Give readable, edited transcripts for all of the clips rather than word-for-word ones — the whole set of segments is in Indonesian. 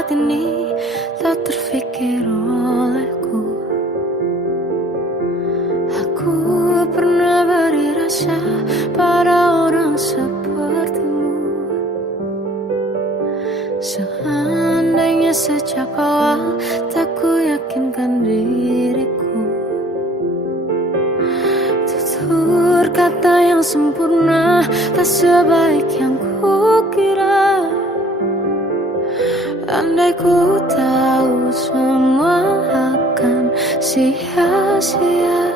saat ini tak terfikir olehku. Aku pernah beri rasa pada orang sepertimu. Seandainya sejak awal tak ku yakinkan diriku, tutur kata yang sempurna tak sebaik yang ku kira. Andai ku tahu semua akan sia-sia,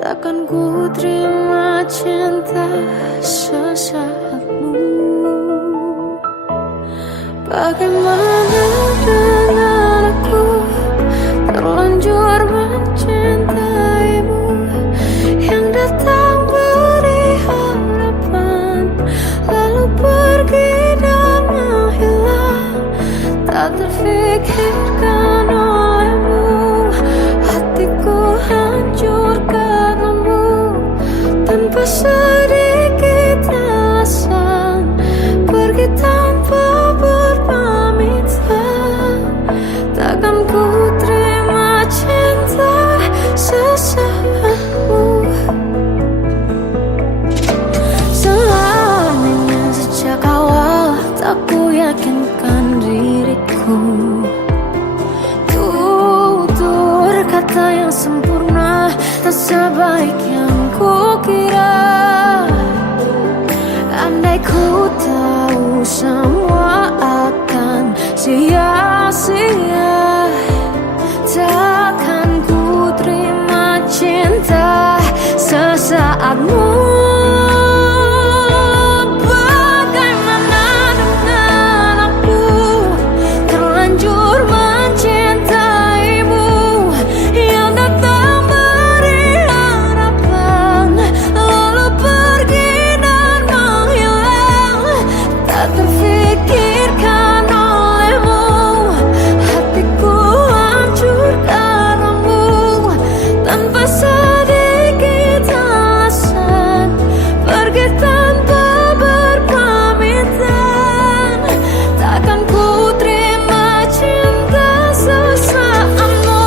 takkan ku terima cinta sesaatmu. Bagaimana dengan aku, terlanjur mencintaimu, yang datang beri harapan lalu pergi dan menghilang. Tak terfikirkan olehmu, hatiku hancur karenamu. Tanpa sedikit alasan, pergi tanpa berpamitan. Takkan ku terima cinta sesaatmu. Seandainya sejak awal tak ku yakinkan diriku, tutur kata yang sempurna tak sebaik yang ku kira. Andai ku tahu semua akan sia-sia, takkan ku terima cinta sesaatmu. Bagaimana dengan aku, terlanjur mencintaimu, yang datang beri harapan lalu pergi dan menghilang. Tak terfikirkan olehmu, hatiku hancur karenamu. Tanpa sedikit alasan, pergi tanpa berpamitan. Takkan ku terima cinta sesaatmu.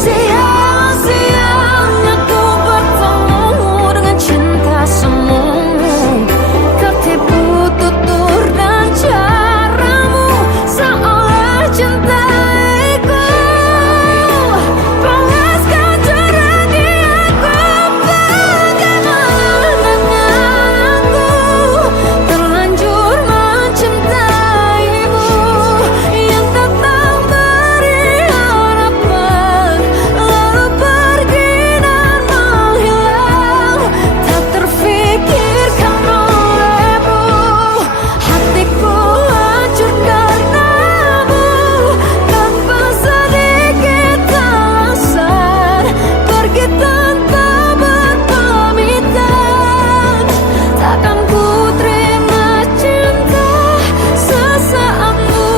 Sia-sianya ku bertemu dengan cinta semu, tertipu tutur dan caramu, seolah cintaiku. Panaskan jarak di aku. Bagaimana dengan aku, terlanjur mencintaimu, yang datang beri harapan lalu pergi dan menghilang. Tak terfikirkan olehmu, hatiku hancur karenamu. Tanpa sedikit alasan, pergi tanpa berpamitan. Takkan ku terima cinta sesaatmu.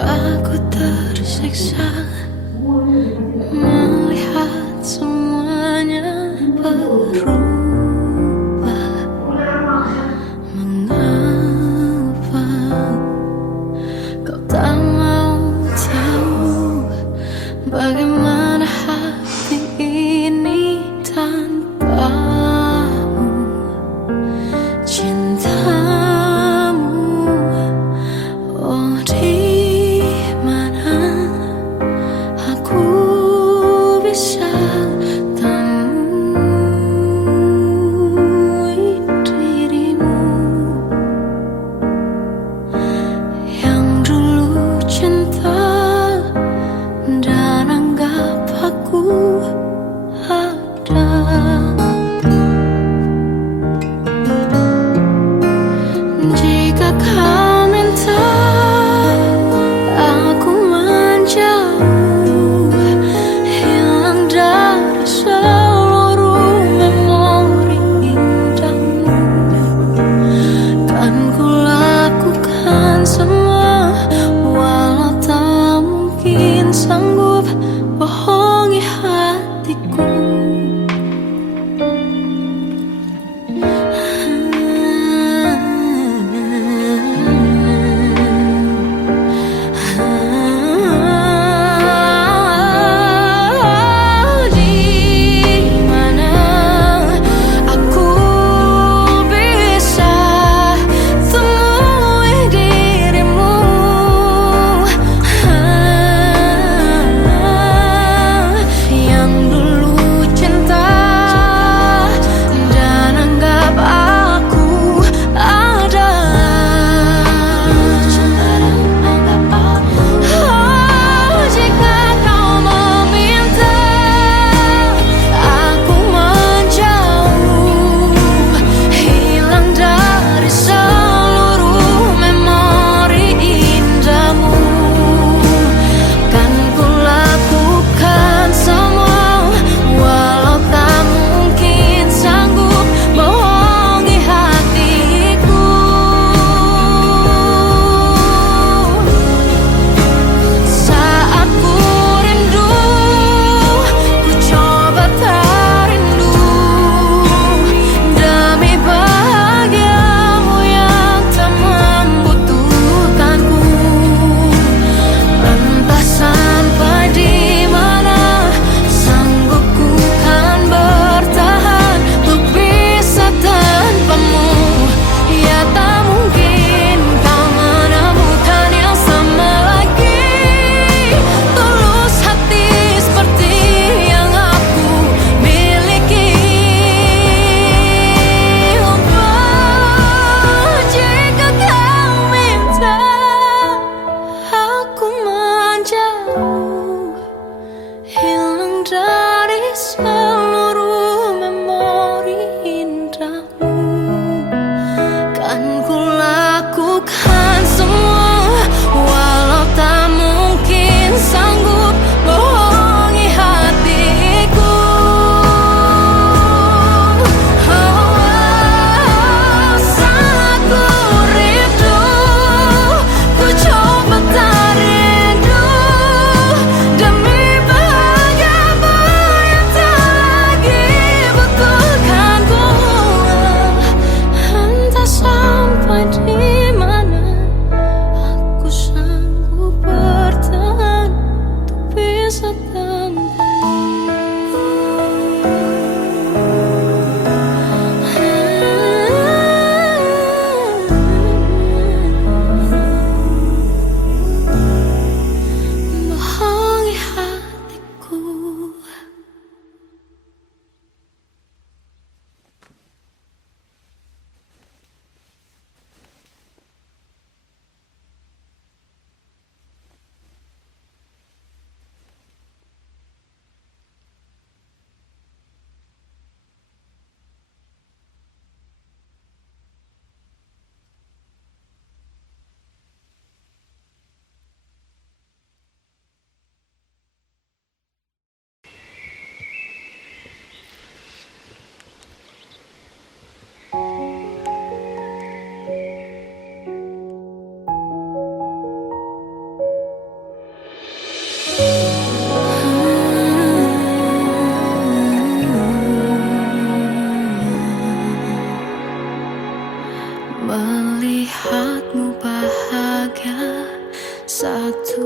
Aku tersiksa melihat semuanya berubah. Mengapa kau tak mau tahu bagaimana hati ini tanpamu? Cintamu, oh di mana aku bisa temui dirimu, yang dulu cinta dan anggap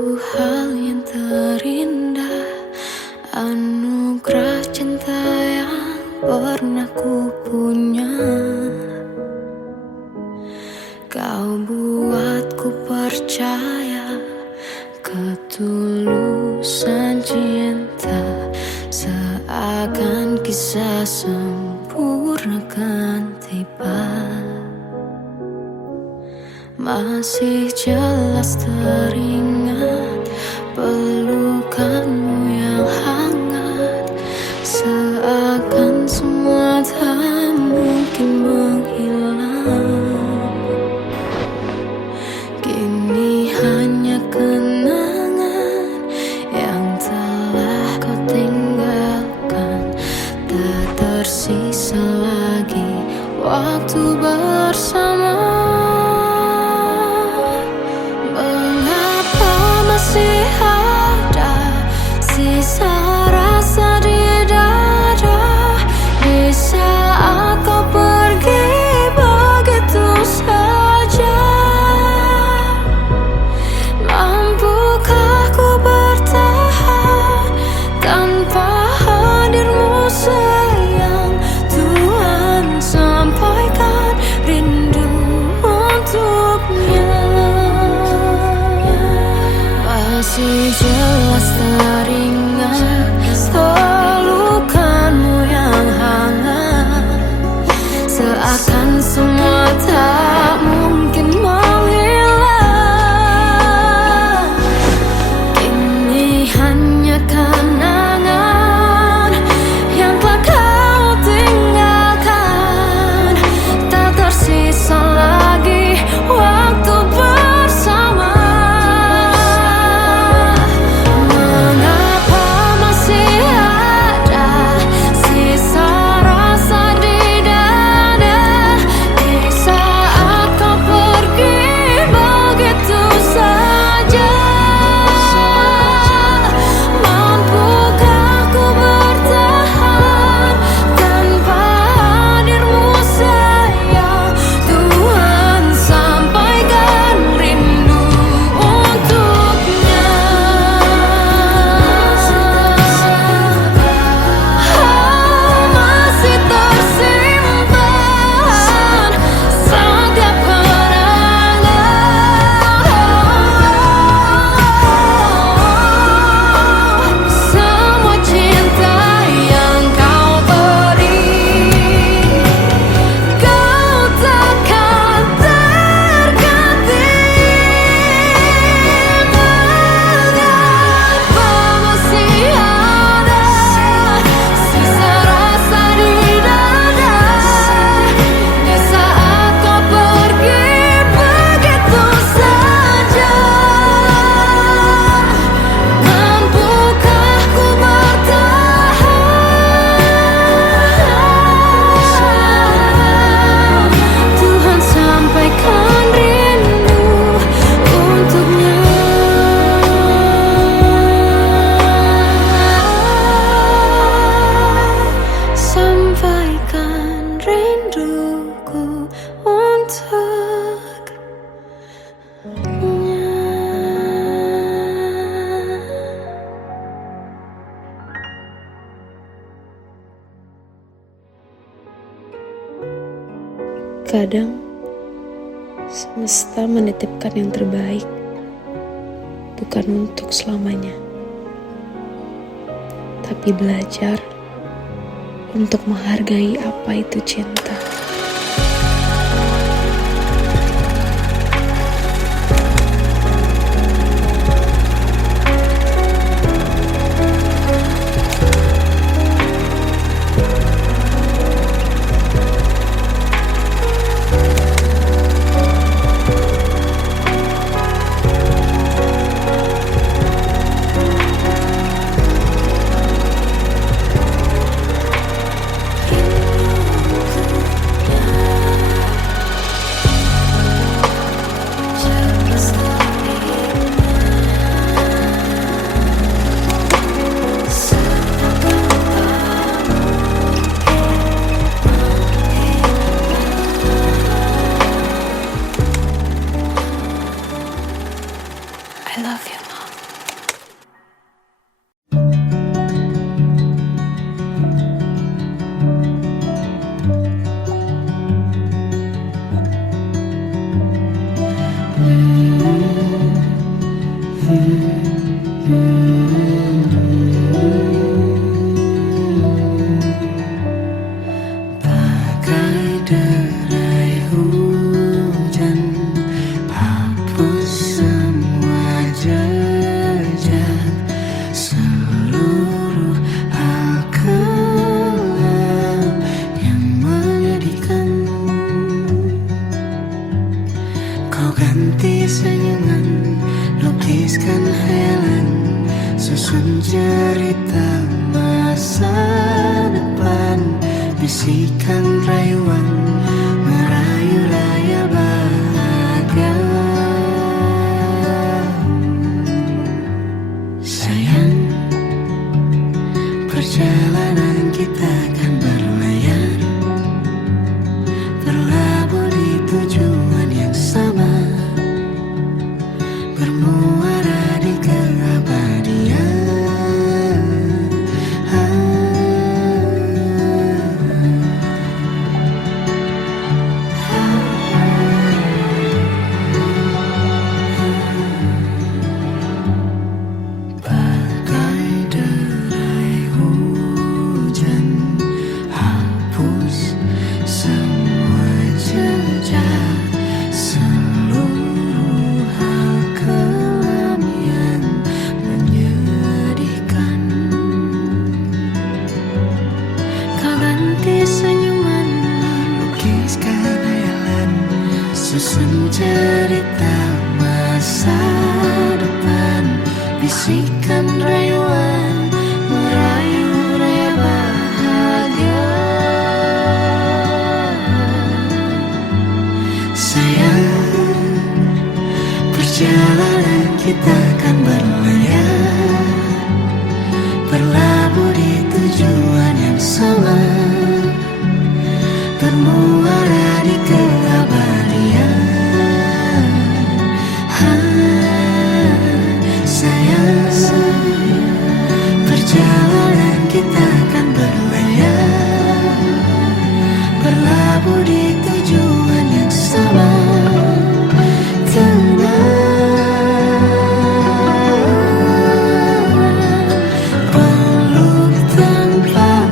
Satu hal yang terindah, anugerah cinta yang pernah ku punya. Kau buatku percaya ketulusan cinta, seakan kisah sempurna kan tiba. Masih jelas teringat pelukanmu yang hangat, seakan semua tak mungkin menghilang. Kini hanya kenangan yang telah kau tinggalkan, tak tersisa lagi waktu bersama. Masih ada sisa rasa di dada di saat kau pergi begitu saja. Mampukah ku bertahan tanpa hadirmu sayang? Tuhan, sampaikan rindu untuknya. Masih jelas teringat pelukanmu yang hangat, seakan semua tak mungkin menghilang. Kini hanya kenangan yang telah kau tinggalkan, tak tersisa lagi waktu bersama. Kadang semesta menitipkan yang terbaik, bukan untuk selamanya, tapi belajar untuk menghargai apa itu cinta. Perjalanan kita akan berlayar, berlabuh di tujuan yang sama, bermuara di keabadian. Bagai derai hujan, hapus semua jejak, seluruh hal kelam yang menyedihkan. Kau ganti senyuman, lukiskan hayalan, susun cerita masa depan, bisikan rayuan, merayu raya bahagia. Sayang, perjalanan kita akan berlayar, berlabuh di tujuan yang sama, bermuara di keabadian. Sayang, perjalanan kita akan berlayar, berlabuh di tujuan yang sama. Peluk tanpa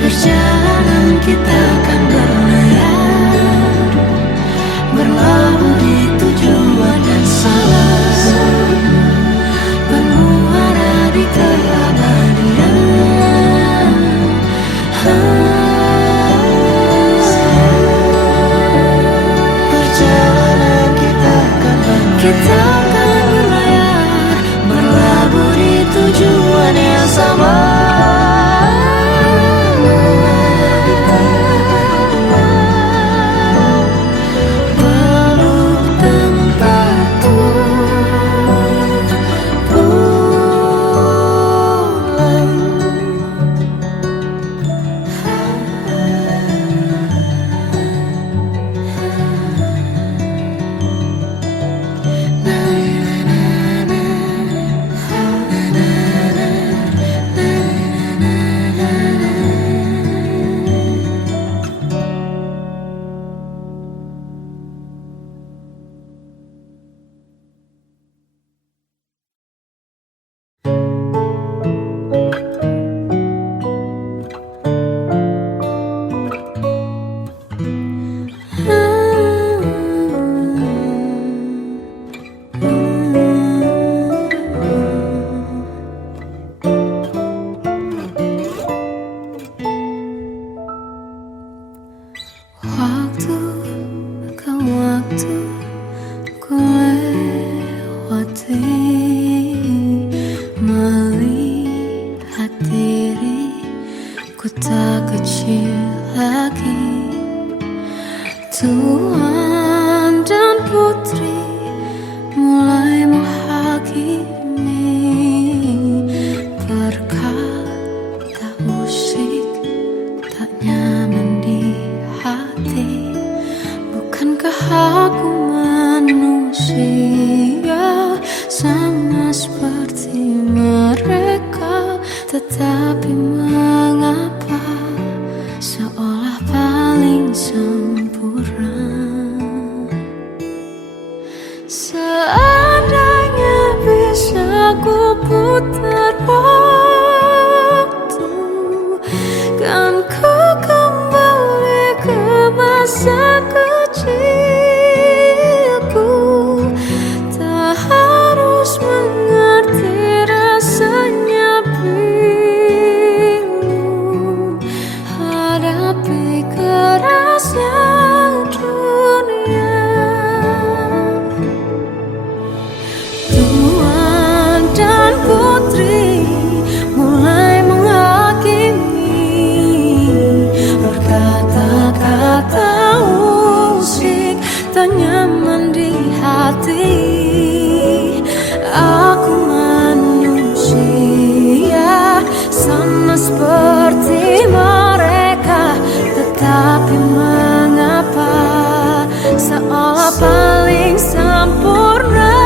perjalanan kita akan berlayar, berlabuh di tujuan yang sama, bermuara di keabadian. Perjalanan kita akan berlayar, berlabuh di tujuan yang sama. Waktu ke waktu ku lewati, melihat diriku tak kecil lagi. Tuan dan putri mulai menghakimi, berkata musik tak nyaman di hati. Bukankah aku manusia sama seperti mereka? Tetapi mengapa seolah paling sempurna? Seandainya bisa ku putar waktu, kan ku kembali ke masa kecilku. Tak harus mengerti rasanya bingung hadapi kerasnya dunia. Tuan dan putri mulai menghakimi, berkata-kata musik tak nyaman di hati. Aku manusia sama seperti mereka, tetapi mengapa seolah paling sempurna.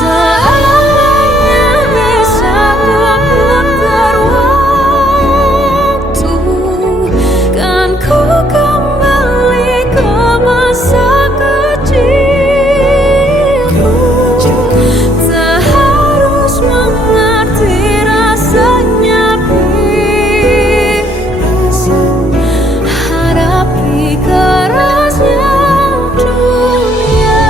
Seandainya bisa ku putar waktu, kan ku kembali ke masa kecilku. Tak harus mengerti rasanya bingung hadapi kerasnya dunia.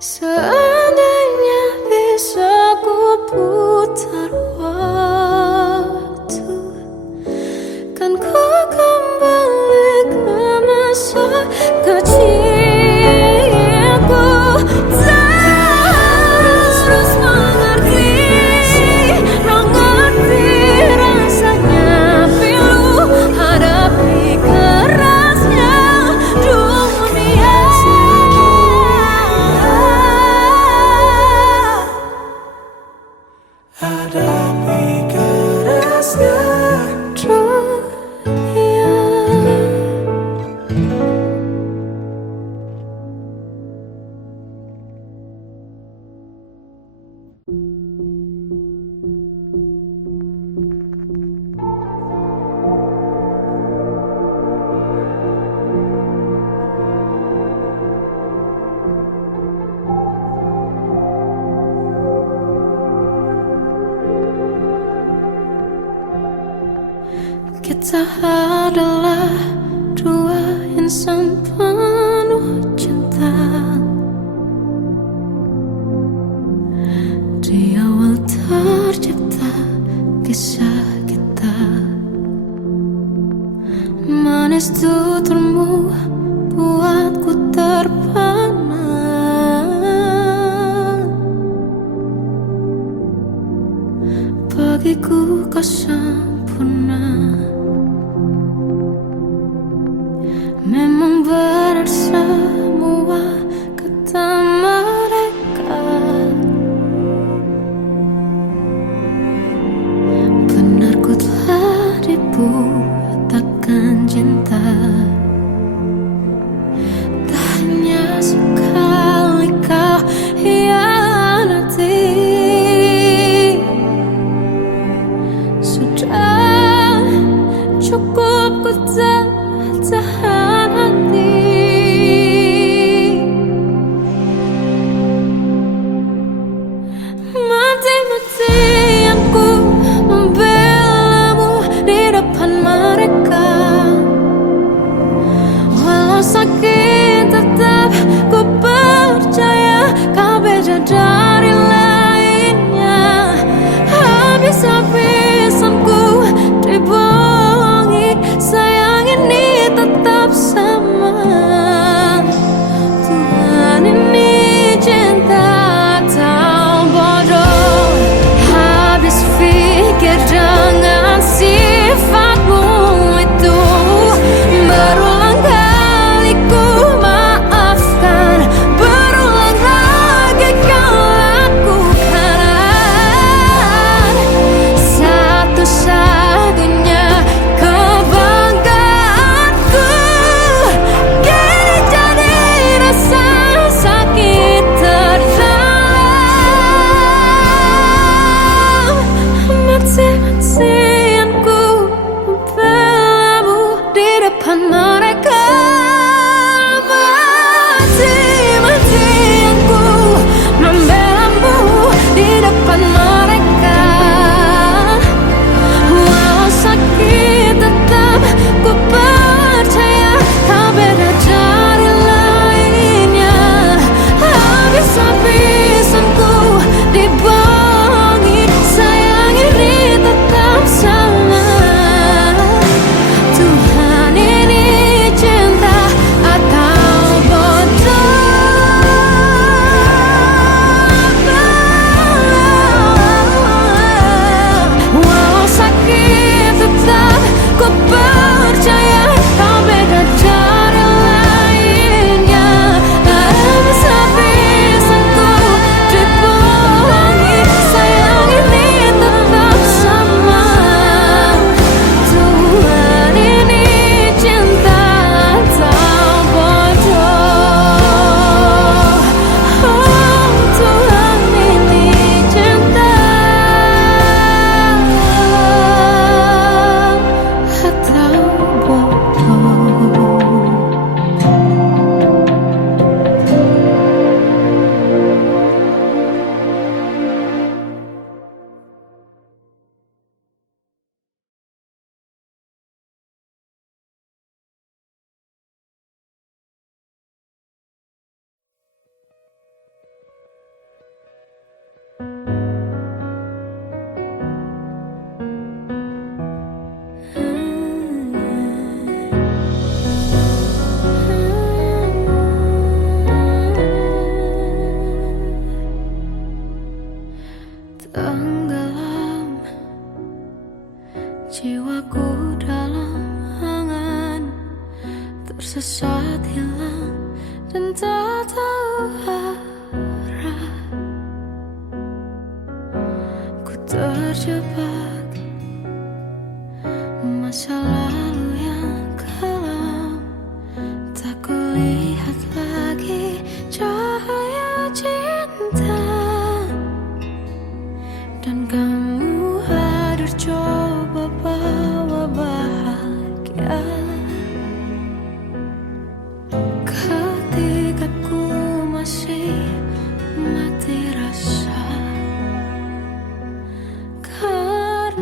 Seandainya bisa ku putar waktu, kan ku kembali ke masa kecilku. Tak harus mengerti rasanya pilu hadapi kerasnya dunia. Hadapi kerasnya dunia. Kita adalah dua insan penuh cinta. Di awal tercipta kisah kita, manis tuturmu buatku terpana. Bagiku kau sempurna, memang benar semua kata mereka. Benar ku telah dibuat akan cinta. Tak hanya sekali kau hianati. Sudah cukup ku tahan hati. Mati-matian ku membelamu di depan mata. Jiwaku dalam angan, tersesat hilang dan tak tahu arah. Ku terjebak masa lalu yang kelam, tak kulihat lagi cahaya cinta. Dan kamu hadir coba bawa bahagia ketika ku masih mati rasa. Karena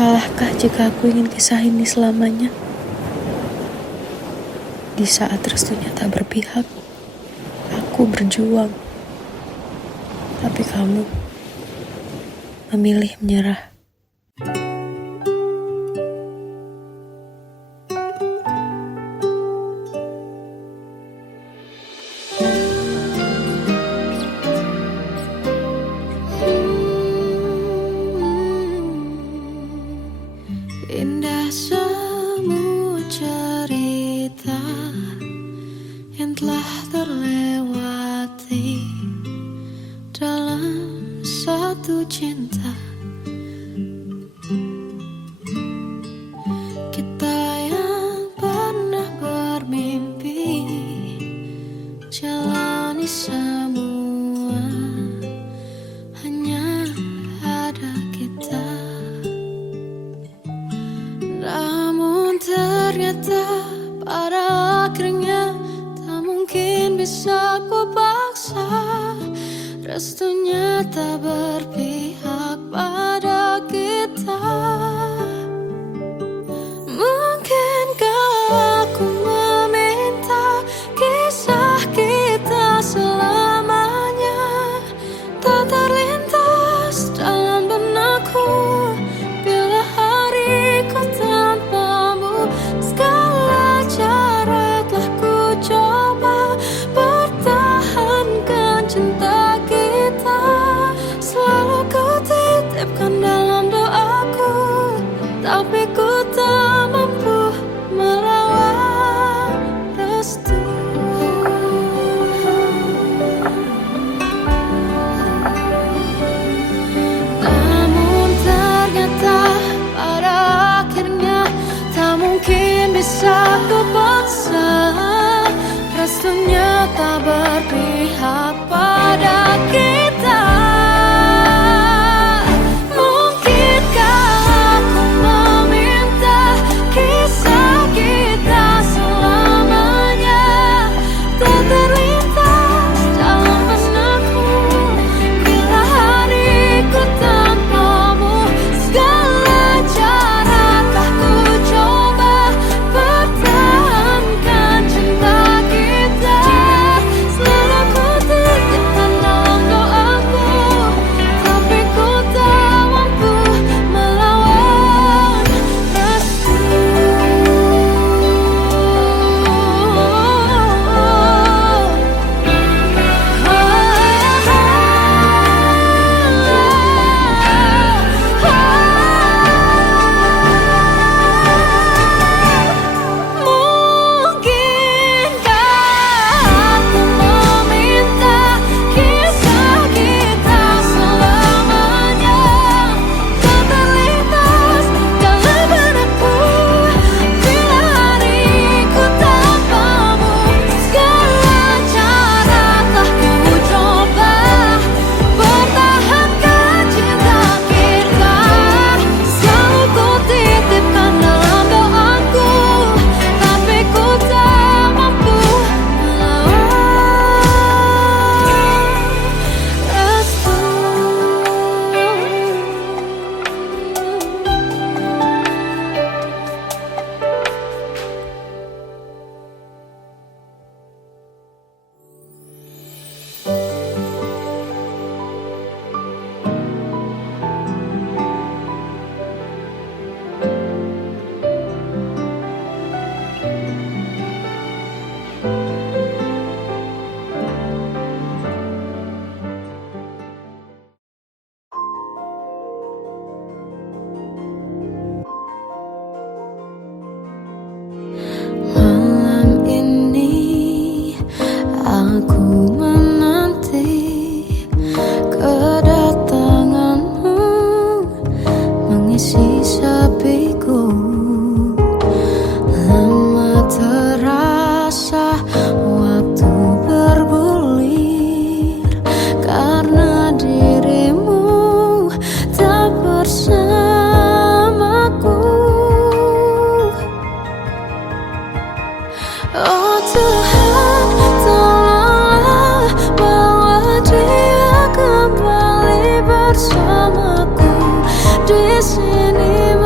Salahkah jika aku ingin kisah ini selamanya? Di saat restunya tak berpihak, aku berjuang. Tapi kamu memilih menyerah. Indah semua cerita yang telah terlewati dalam satu cinta. Kita yang pernah bermimpi jalani semua, hanya ada kita. Namun ternyata pada akhirnya tak mungkin bisa ku paksa. Restunya tak berpihak pada kita. Mungkinkah aku meminta kisah kita selamanya tak terlintas dalam benakku bila hariku tanpamu. Segala cara telah ku coba pertahankan cinta kita. Selalu ku titipkan dalam doaku, tapi ku tak mampu melawan restu. Namun ternyata pada akhirnya tak mungkin bisa ku paksa. Restunya tak berpihak pada kita. Mungkinkah aku meminta kisah kita selamanya tak terlintas dalam benakku bila hariku tanpamu. Segala cara telah ku coba pertahankan cinta kita. Selalu ku titipkan dalam doaku, tapi ku tak mampu melawan restu. Mungkinkah aku meminta kisah kita selamanya tak terlintas dalam benakku bila hariku tanpamu. Segala cara telah ku coba pertahankan cinta kita. Selalu ku titipkan dalam doaku, tapi ku tak mampu melawan restu. Malam ini aku menanti kedatanganmu mengisi sepiku. Lama terasa waktu bergulir karena dirimu tak bersamaku. Oh Tuhan, tolonglah bawa dia kembali bersamaku di sini.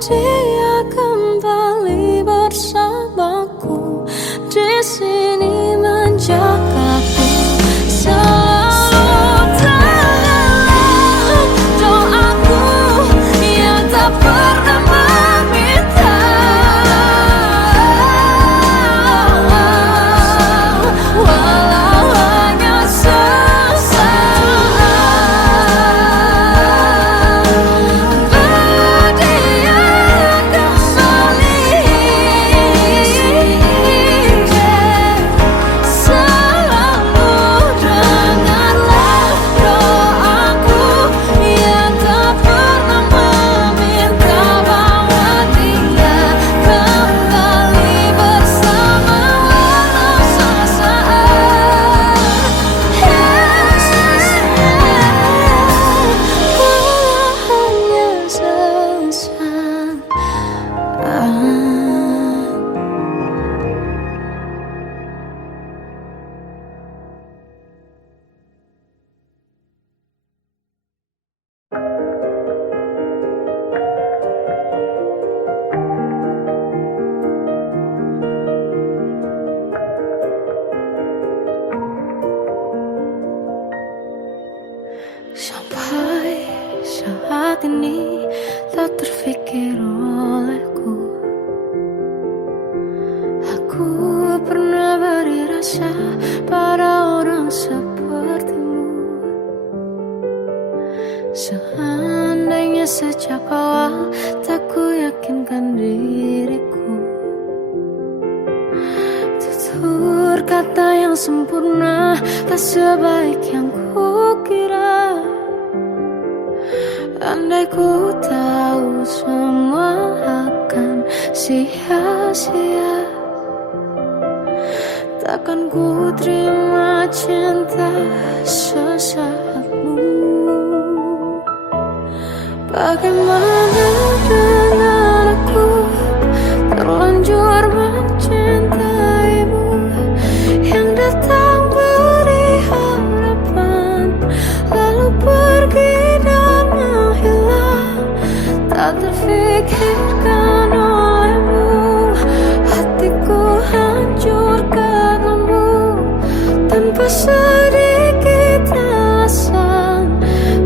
dia kembali bersamaku di sini menjagaku. Selalu dalam doaku yang tak pernah meminta, walau hanya sesaat. Berdia kembali, selalu dengarlah doaku yang tak pernah meminta, bahwa dia kembali bersama walau sesaat. Walau hanya sesaat. Sampai saat ini tak terfikir olehku, aku pernah beri rasa pada orang sepertimu. Seandainya sejak awal tak ku yakinkan diriku, tutur kata yang sempurna tak sebaik yang ku kira. Andai ku tahu semua akan sia-sia, takkan ku terima cinta sesaatmu. Bagaimana dengan aku terlanjur mencintaimu, yang datang beri harapan lalu pergi dan menghilang, tak terfikirkan olehmu. Hatiku hancur karenamu, tanpa sedikit alasan,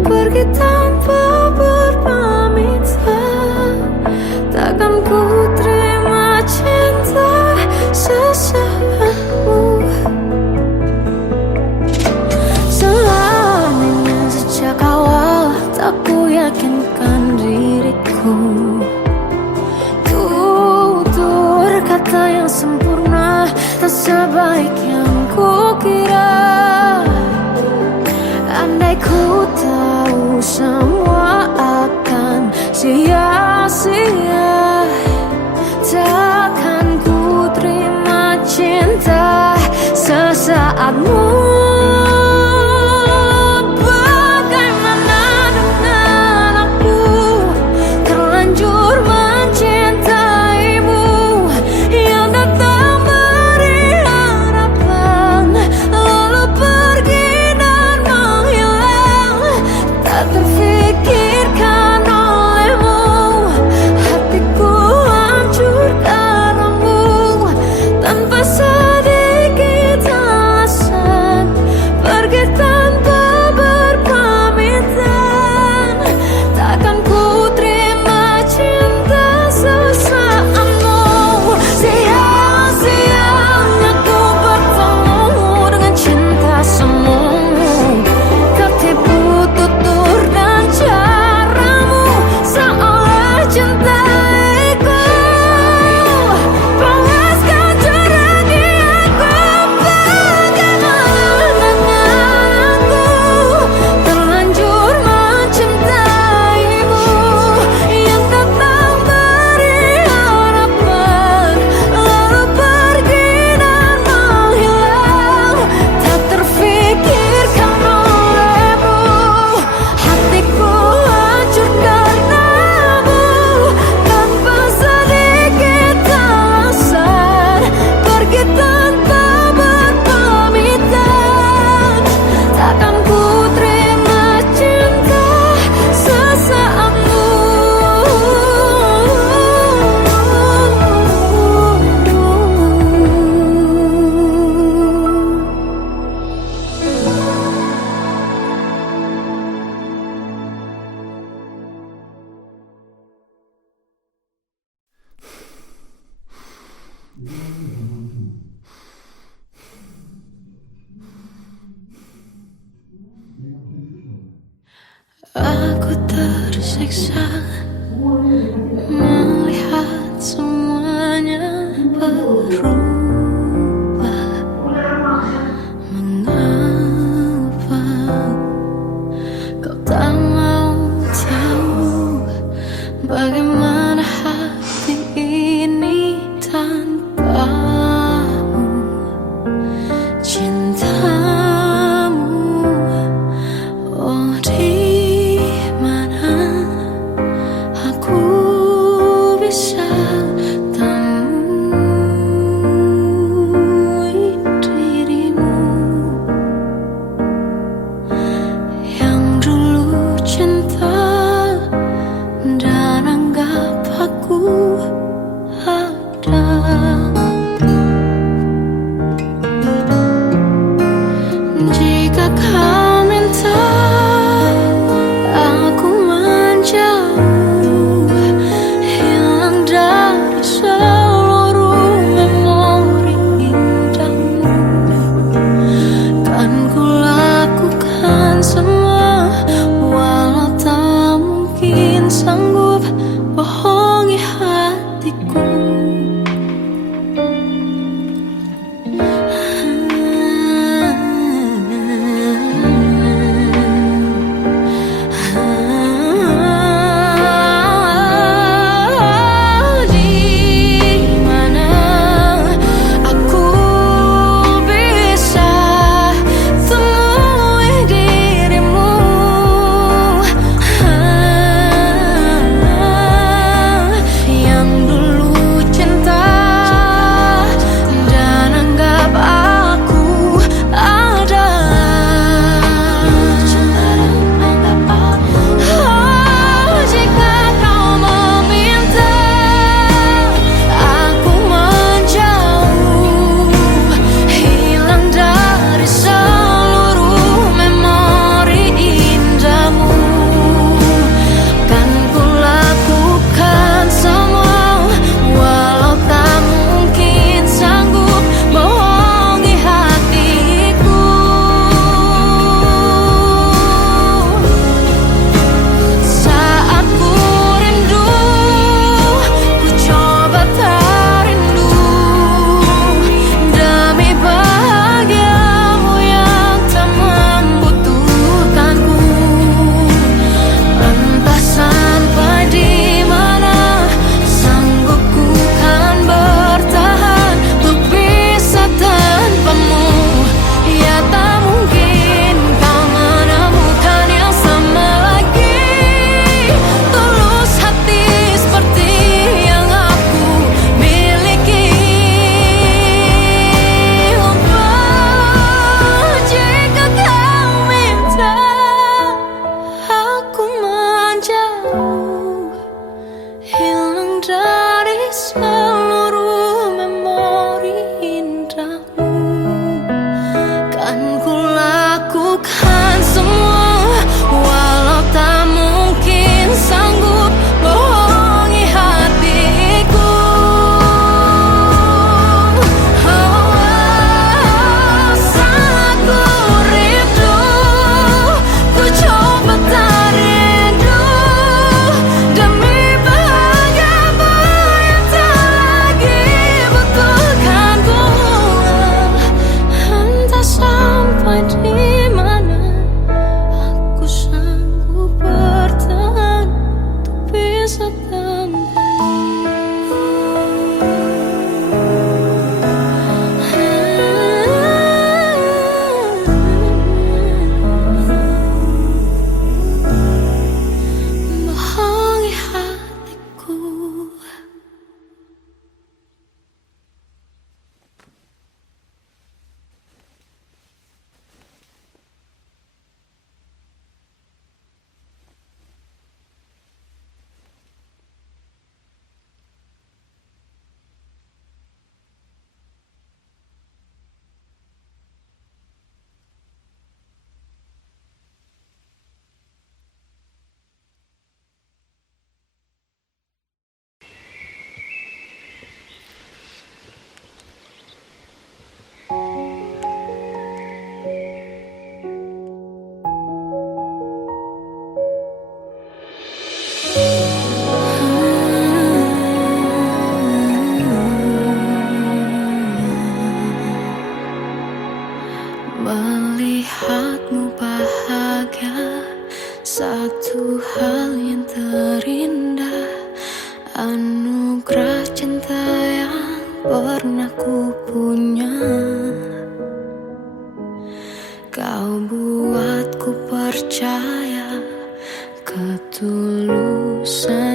pergi tanpa berpamitan. Takkan ku terima cinta sesaatmu. Seandainya sejak awal tak ku yakinkan diriku, tutur kata yang sempurna tak sebaik yang ku kira. Andai ku tahu semua akan sia-sia, takkan ku terima cinta sesaatmu. Bagaimana dengan aku terlanjur mencintaimu, yang datang beri harapan lalu pergi dan menghilang, tak terfikirkan olehmu. Aku tersiksa melihat semuanya berubah. Mengapa kau tak mau tahu bagaimana hati ini tanpamu? Cintamu, oh di mana aku bisa temui dirimu yang dulu cinta dan anggap aku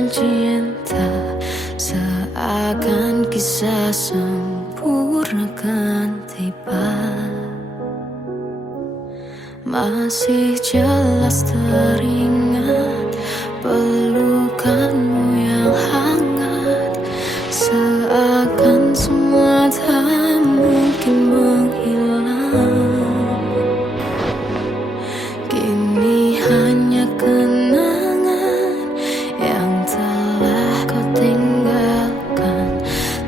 cinta, seakan kisah sempurna kan tiba. Masih jelas teringat pelukanmu yang hangat, seakan semua tak mungkin menghilang. Kini hanya kenangan yang telah kau tinggalkan,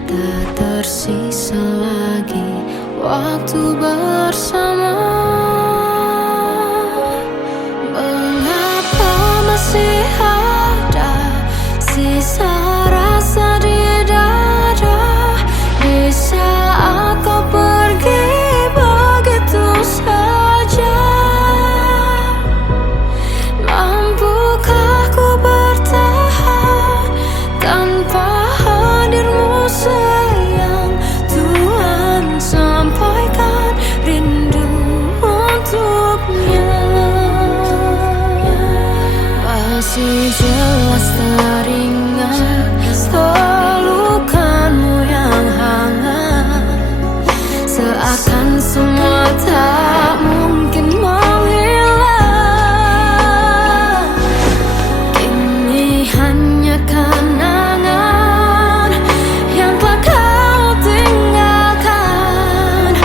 tak tersisa lagi waktu bersama. Mengapa masih ada sisa rasa di dada, di saat kau pergi begitu saja? Mampukah ku bertahan tanpa hadirmu sayang? Tuhan, sampaikan rindu untuknya. Masih jelas teringat pelukanmu yang hangat, seakan semua tak mungkin menghilang. Kini hanya kenangan yang telah kau tinggalkan,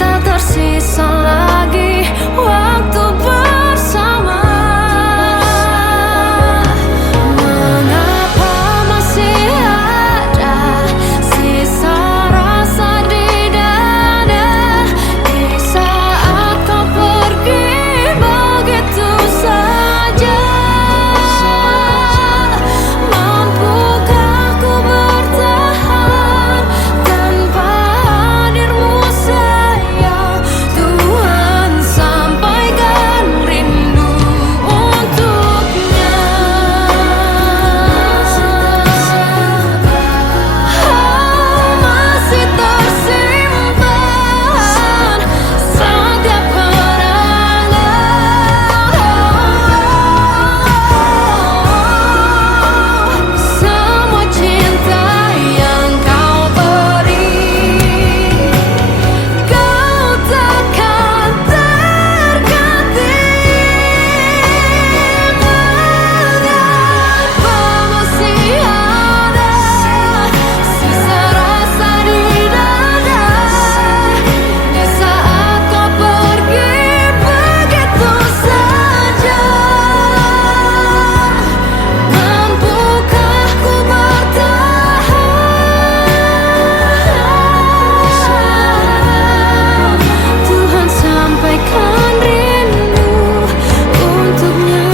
tak tersisa lagi waktu bersama. Mengapa masih ada sisa rasa di dada, di saat kau pergi begitu saja? Mampukah ku bertahan tanpa hadirmu sayang? Tuhan, sampaikan rindu untuknya. Masih tersimpan setiap kenangan, semua cinta yang kau beri, kau takkan terganti. Mengapa masih ada sisa rasa di dada, di saat kau pergi begitu saja? Mampukah ku bertahan? Tuhan, sampaikan rindu untuknya.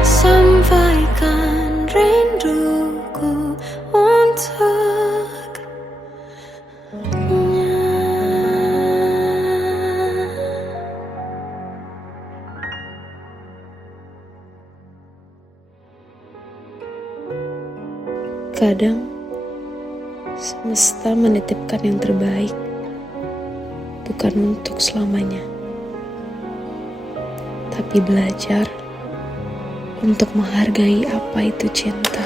Sampaikan rinduku untuknya. Kadang semesta menitipkan yang terbaik, bukan untuk selamanya, tapi belajar untuk menghargai apa itu cinta.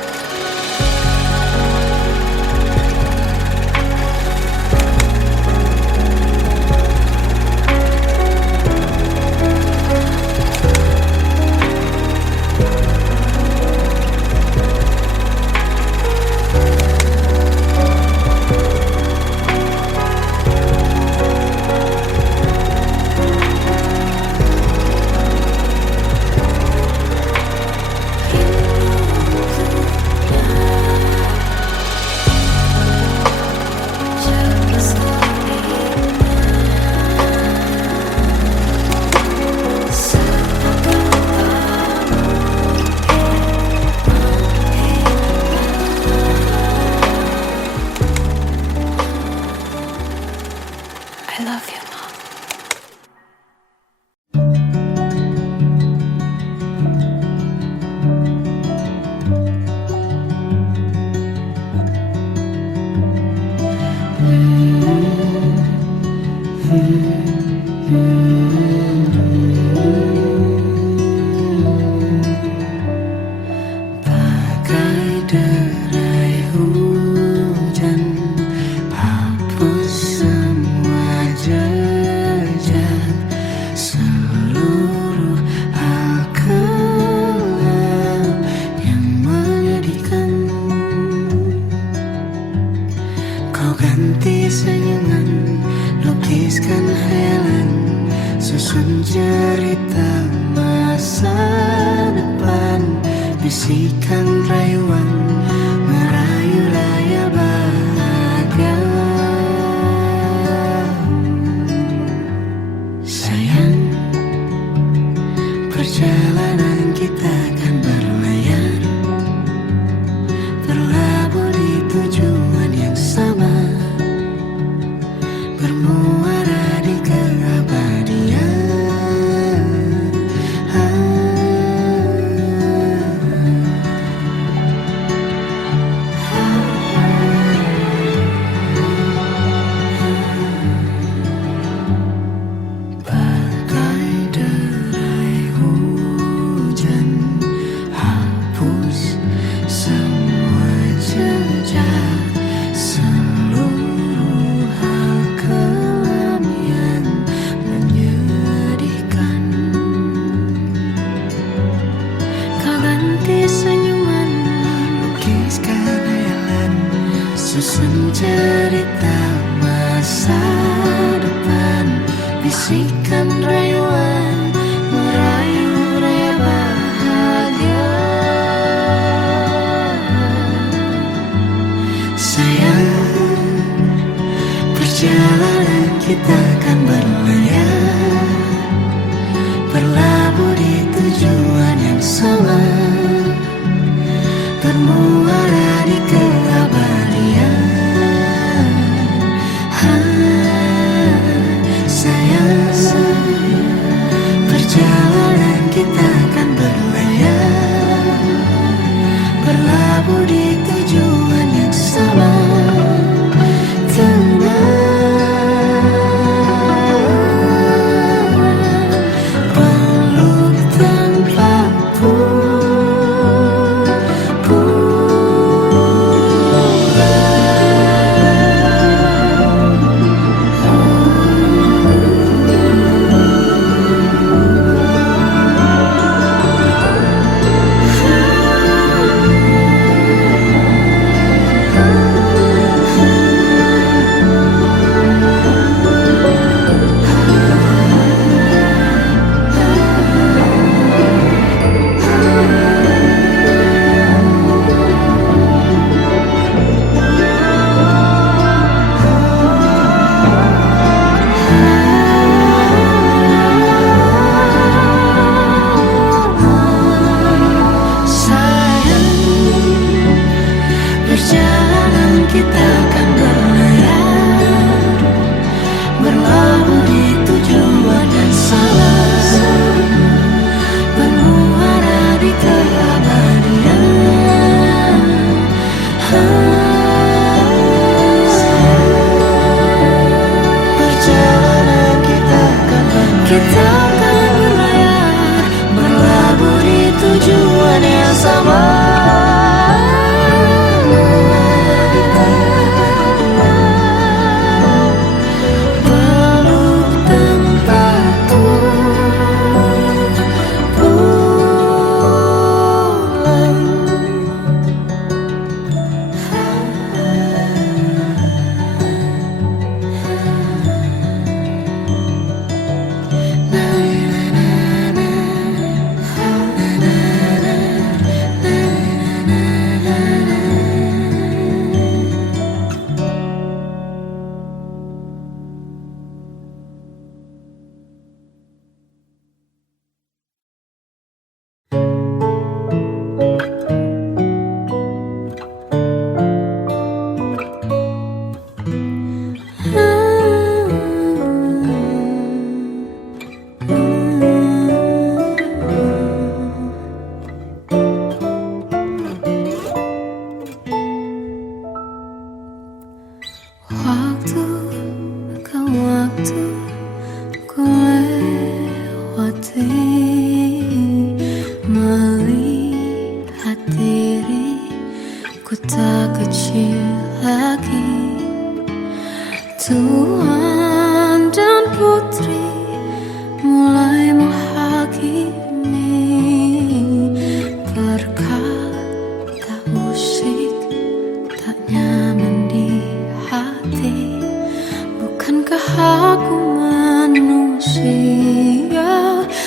susun cerita masa depan, bisikan rayuan merayu raya bahagia. Sayang, perjalanan kita akan berlayar, berlabuh di tujuan yang sama, bermuara di keabadian. Bagai derai hujan, hapus semua jejak, seluruh hal kelam yang menyedihkan. Kau ganti senyuman, Lukiskan hayalan, susun cerita masa depan, bisikan rayuan merayu raya bahagia. Sayang, perjalanan kita akan berlayar, berlabuh di tujuan yang sama, bermuara di keabadian. Sayang, perjalanan kita akan berlayar, berlabuh di tujuan yang sama. Peluk tanpa pulang.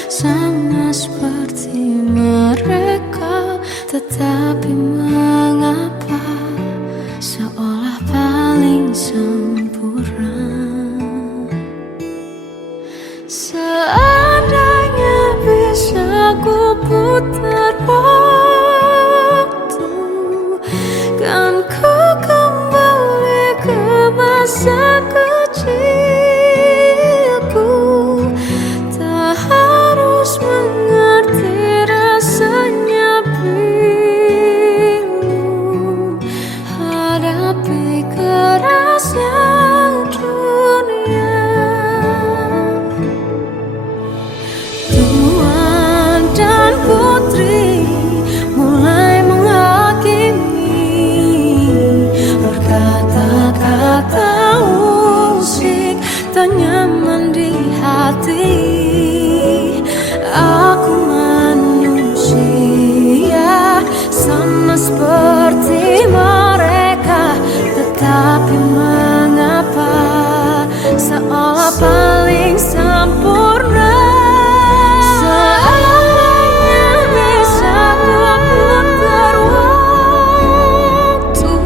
sama seperti mereka. Tetapi mengapa seolah paling sempurna? Seandainya bisa ku putar waktu, kan ku kembali ke masa kecilku. Tak harus mengerti rasanya bingung hadapi kerasnya dunia. Tuan dan putri mulai menghakimi, berkata-kata musik tak nyaman di hati. Aku manusia sama seperti mereka, tetapi mengapa seolah paling sempurna? Seandainya bisa ku putar waktu,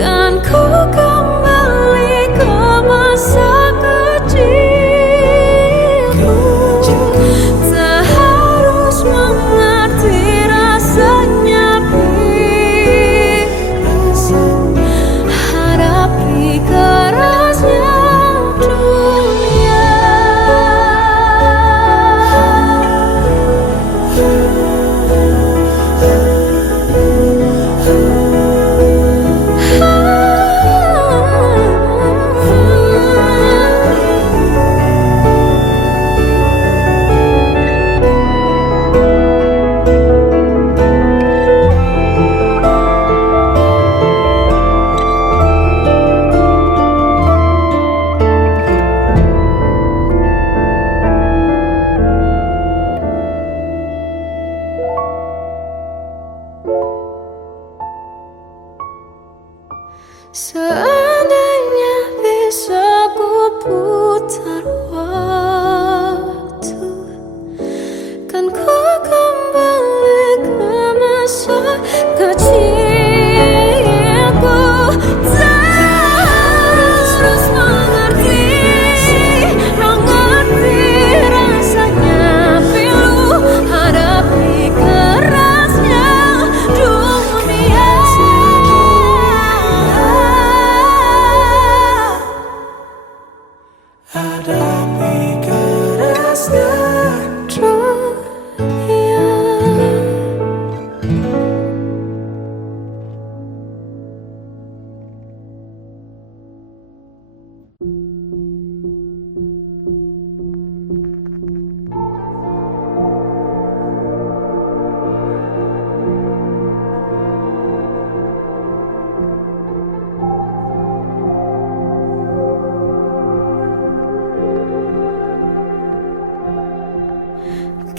kan ku kembali ke masa kecilku. Tak harus mengerti rasanya bingung hadapi kerasnya dunia. Seandainya bisa ku putar waktu, kan ku kembali ke masa kecilku. Tak harus mengerti rasanya pilu hadapi kerasnya dunia. Hadapi kerasnya dunia.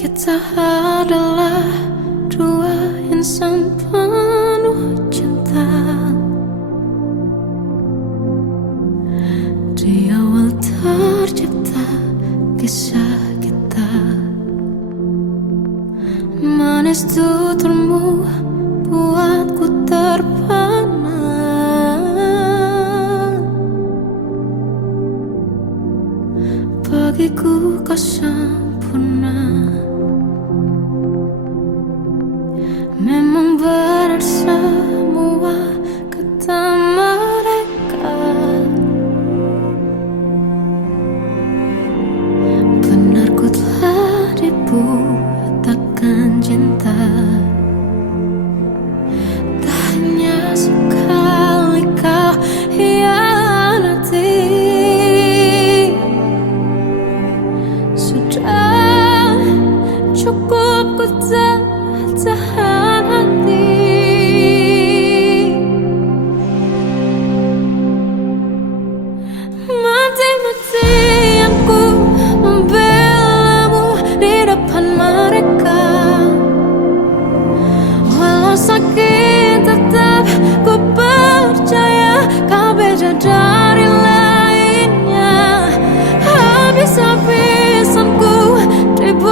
Kita adalah dua insan penuh cinta. Di awal tercipta kisah kita, manis tuturmu buatku terpana. Bagiku kau sempurna. Memang benar semua kata mereka, benar ku telah dibuatakan cinta. Tak hanya sekali kau hianati, sudah cukup ku tak tahan hati. Mati-matian ku membelamu di depan mereka. Walau sakit tetap ku percaya kau beda dari lainnya. Habis-habisan ku dibuat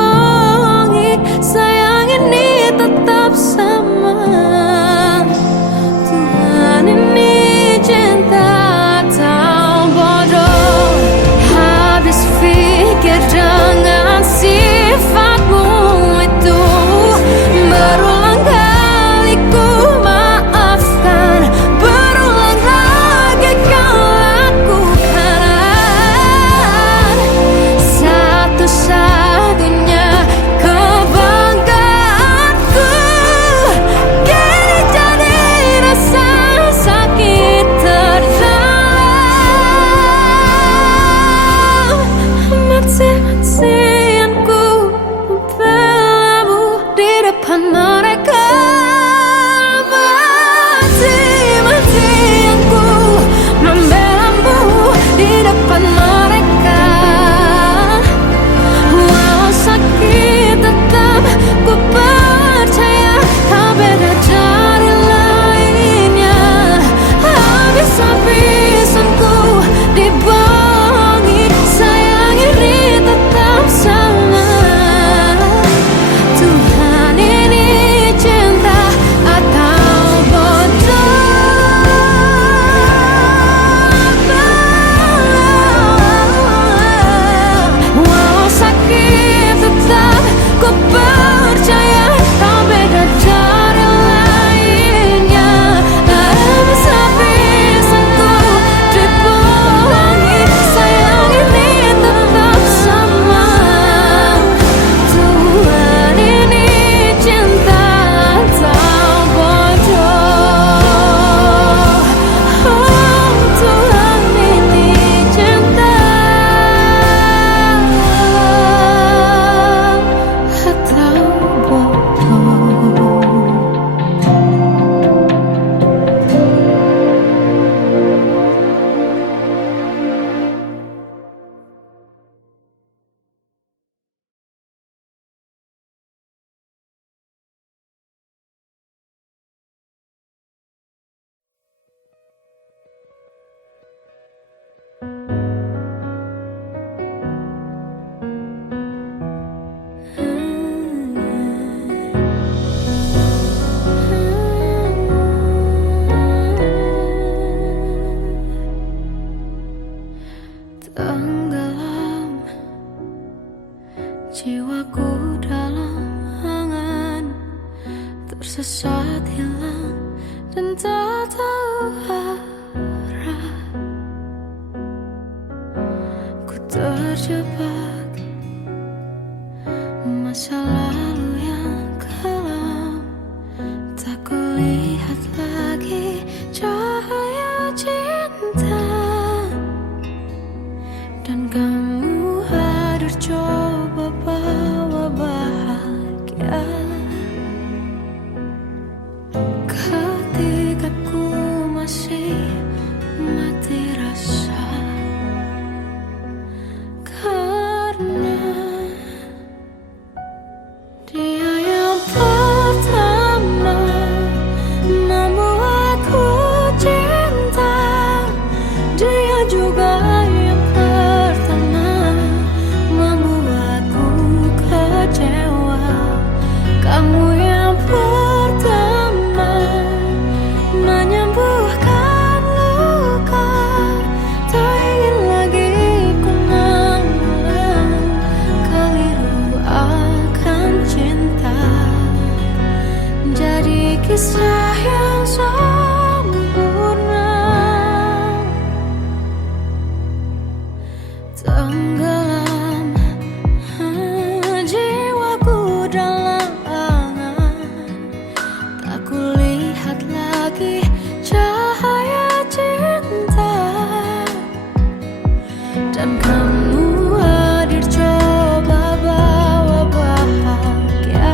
Jiwaku dalam angan, tersesat hilang dan tak tahu arah. Ku terjebak masa lalu yang kelam, tak kulihat lagi cahaya cinta. Dan kamu hadir coba bawa bahagia ketika ku masih mati rasa. Karena dia yang pertama membuatku cinta, dia juga yang pertama membuatku kecewa. Kamu yang pertama menyembuhkan luka, tak ingin lagi ku mengulang keliru akan cinta. Jadi kisah yang sempurna, tenggelam jiwaku dalam angan, tak kulihat lagi cahaya cinta. Dan kamu hadir coba bawa bahagia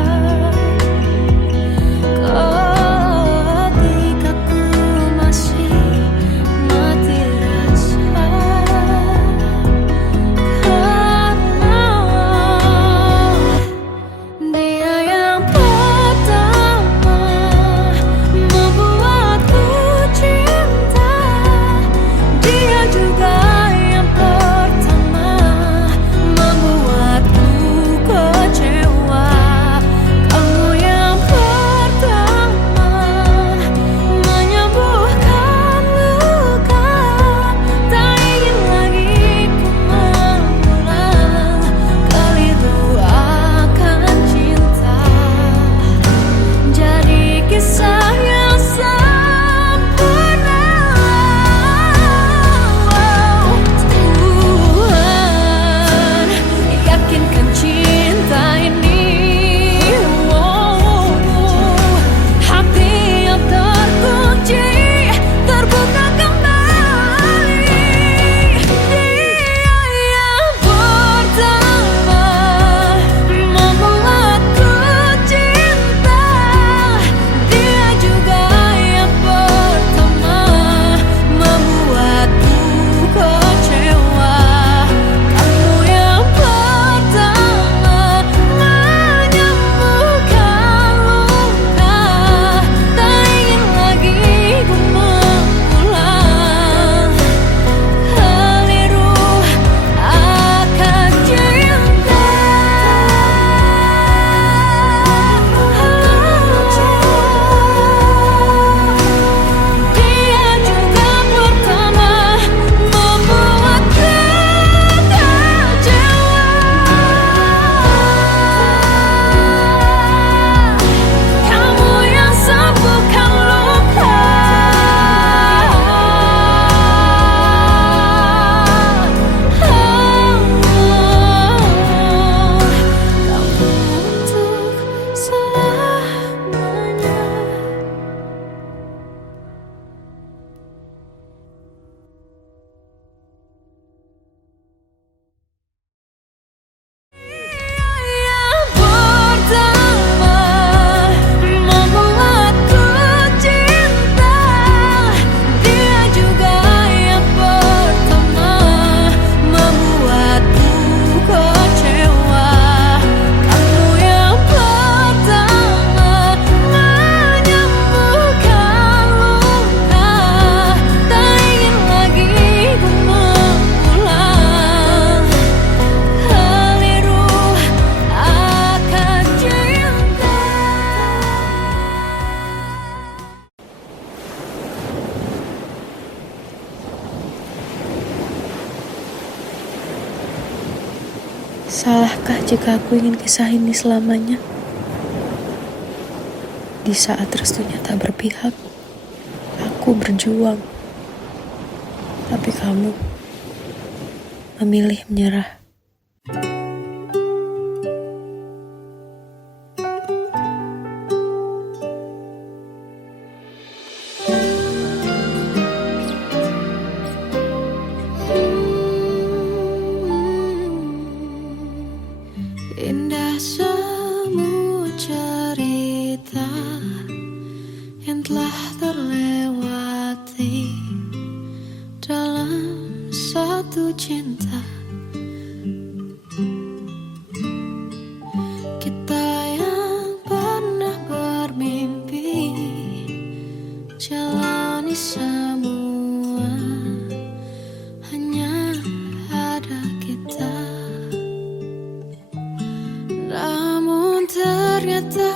jika aku ingin kisah ini selamanya. Di saat restunya tak berpihak, aku berjuang. Tapi kamu memilih menyerah. Indah semua cerita yang telah terlewati dalam satu cinta. Kita yang pernah bermimpi jalani semua, hanya ada kita. Namun ternyata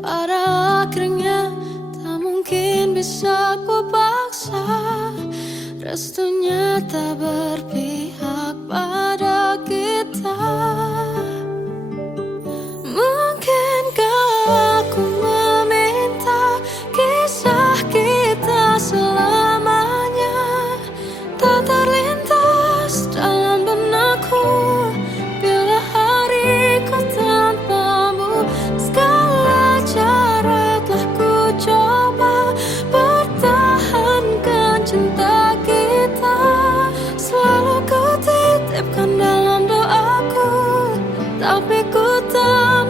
pada akhirnya tak mungkin bisa ku paksa. Restunya tak berpihak pada kita. Mungkinkah aku meminta kisah kita selamanya tak terlintas dalam benakku bila hariku tanpamu. Segala cara telah ku coba pertahankan cinta kita. Selalu ku titipkan dalam doaku, tapi ku tak